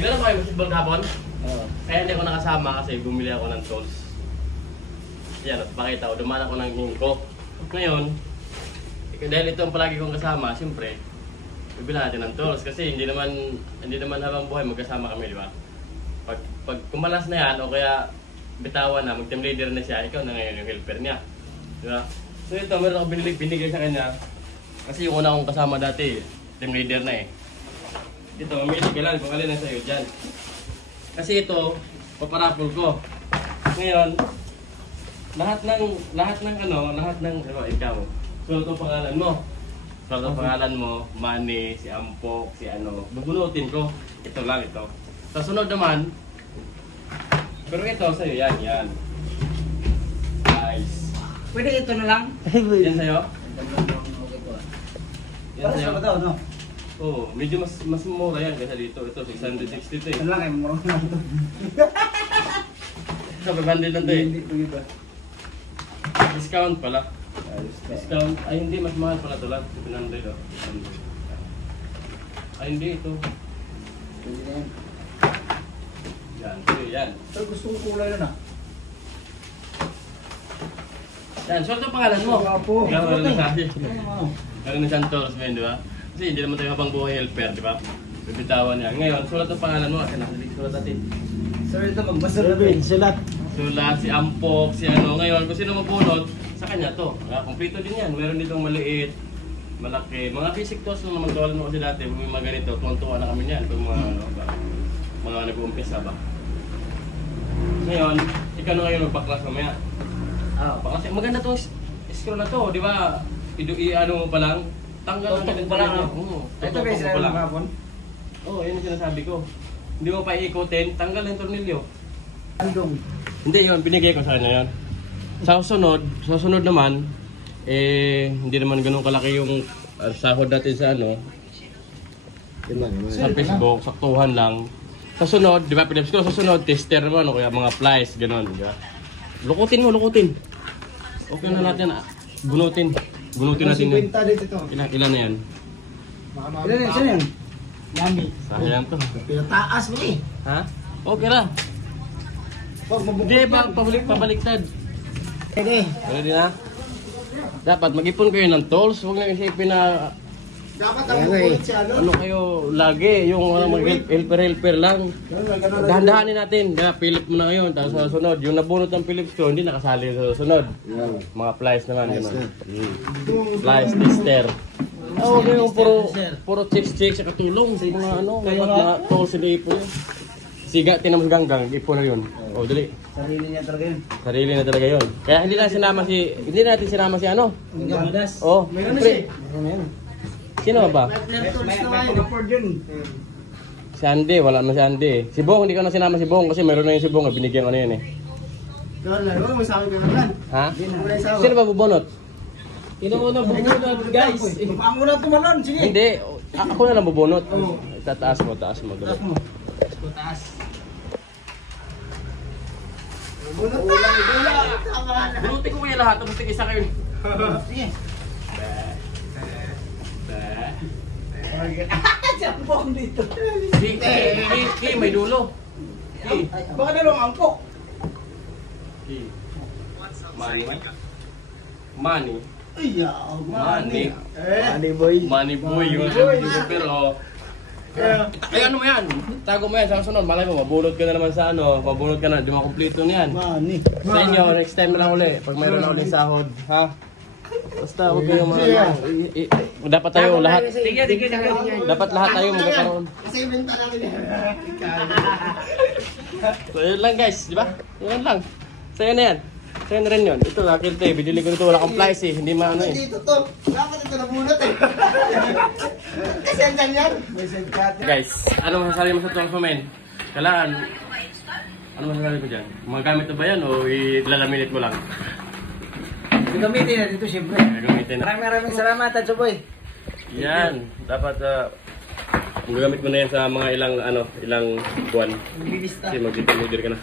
Naglaro ko kayo basketball kahapon? Oo. Kaya hindi ako nakasama kasi bumili ako ng tools. Yan, at pakita ko, dumaan ako ng hingko. Ngayon, dahil ito ang palagi kong kasama, siyempre, bibila natin ng tools kasi hindi naman habang buhay magkasama kami, di ba? Pag kumalas na yan, o kaya bitawan na, mag-team leader na siya, ikaw na ngayon yung helper niya. Di ba? So ito, meron ako binigay sa kanya. Kasi yung una kong kasama dati, team leader na eh. Ito, mamili ka lang kung alin na sa'yo dyan. Kasi ito, paparapol ko. Ngayon, lahat ng ikaw. So ito pangalan mo. So ito pangalan mo, Manny, si Ampok, si ano. Bubunutin ko. Ito lang ito. Sa sunod naman, pero ito sa'yo, yan. Nice. Pwede ito na lang? Yan sa'yo? Yan Para sa'yo? sa daw, no? Oo, medyo mas mura yan kaysa dito. Ito, 660 ito eh. Ano lang eh, murang lang ito. Ito, 500 lang ito eh. Hindi, pwede ba? Discount pala. Discount. Ay, hindi. Mas mahal pala ito lang. 700 o. Ay, hindi. Ito. Pwede na yan. Yan. Ito, yan. Pero gusto ko kulay na na. Yan. So, ito pangalan mo. Wapo. Ikaw, meron na sabi. Ano? Meron na siyang tools mo yun, di ba? Kasi hindi naman tayo habang buhay helper, di ba? Bibitawan niya. Ngayon, sulat ang pangalan mo. Kasi sulat natin. Sir, ito magbasa na rin. Sulat. Sulat, si Ampok, si ano. Ngayon, kung sino mabunot, sa kanya to. Kompleto din yan. Meron ditong maliit, malaki. Mga basic tools na magkawalan mo kasi dati. May mga ganito, tuwan-tuwa na kami niyan. Pag mga nag-uumpisa ba. Ngayon, ikaw na ngayon magpaklas mamaya. Baklas. Maganda tong screw na to, di ba? I-ano mo pa lang. Tanggal Tutok pa lang, no? Oo. Ito kayo sila ng hapon? Oo, yun ang sinasabi ko. Hindi mo pa iikutin, tanggal yung tornilyo. Andong. Hindi yun, binigay ko sa kanya yun. Sa susunod naman, hindi naman ganun kalaki yung sahod natin sa ano. Sa Facebook, saktuhan lang. Sa sunod, di ba, Philips ko, sa sunod, tester naman, o kaya mga plies, ganun, di ba? Lukutin mo. Okay na natin, bunutin natin yun. Ilan na yan? Ilan yan? Saan yan? Nami. Sayang to. Pinataas mo eh. Ha? Okay na. Hindi ba, pabaliktad. Pwede. Pwede na? Dapat mag-ipon kayo ng tools, huwag na isipin na Dapat ang magulit siya, ano kayo lagi, yung mag-helper lang. Dahan-dahanin natin. Kaya Philip mo na ngayon, tapos sa sunod. Yung nabunot ng Philips ko, hindi nakasali sa sunod. Mga plies naman. Plies, tester. Huwag yung puro chicks sa katulong. Mga ano, mga tools na ipon. Siga, tinamos ganggang, ipon na yun. O, dali. Sarili niya talaga yun. Sarili na talaga yun. Kaya hindi natin sinama si ano. Oh, Meron na pre. siya. Sino ba? May pag-afford yun. Si Andy, wala na si Andy. Si Bong, hindi ko na sinama si Bong kasi meron na yung si Bong, binigyan ko na yun eh. Kala, may sabi ka naman. Ha? Sino ba bubunot? Sino na bubunot, guys? Ang una tumalon, sige. Hindi, ako na lang bubunot. Taas mo. Taas mo. Taas. Bunutin ko kayo lahat, tapos tig-isa kayo. Sige. Jampong dito. May dulo. Baka dalawang angkok. Money. Money boy. Yung pero ay ano mo yan? Tago mo yan sa sunod. Malay mo, mabunot ka na naman sa ano. Mabunot ka na, di makumpleto niyan. Money. Sa inyo, next time na lang uli. Pag mayroon na ulit sahod. Ha? Basta huwag kayong dapat tayo lahat. Dapat lahat tayo magkakaroon. Kasi ibenta namin yan. So yun lang guys, di ba? Yun lang. Sa'yo na yan. Sa'yo na rin yun. Ito, akin ito eh. Binili ko ito. Wala akong plies eh. Hindi maano eh. Dito to. Dapat ito nabunot eh. Kasi andyan yan. May sendkat. Guys, ano masasabi mo sa tong comment? Kailangan, ano masasabi ko dyan? Magamit na ba yan o ilalaminate mo lang? Gagamitin na dito siyempre. Gagamitin na. Maraming salamat, Tatsuboy. Yan. Dapat, gagamit mo na yan sa mga ilang buwan. Maglilista. Kasi mag-leader ka na.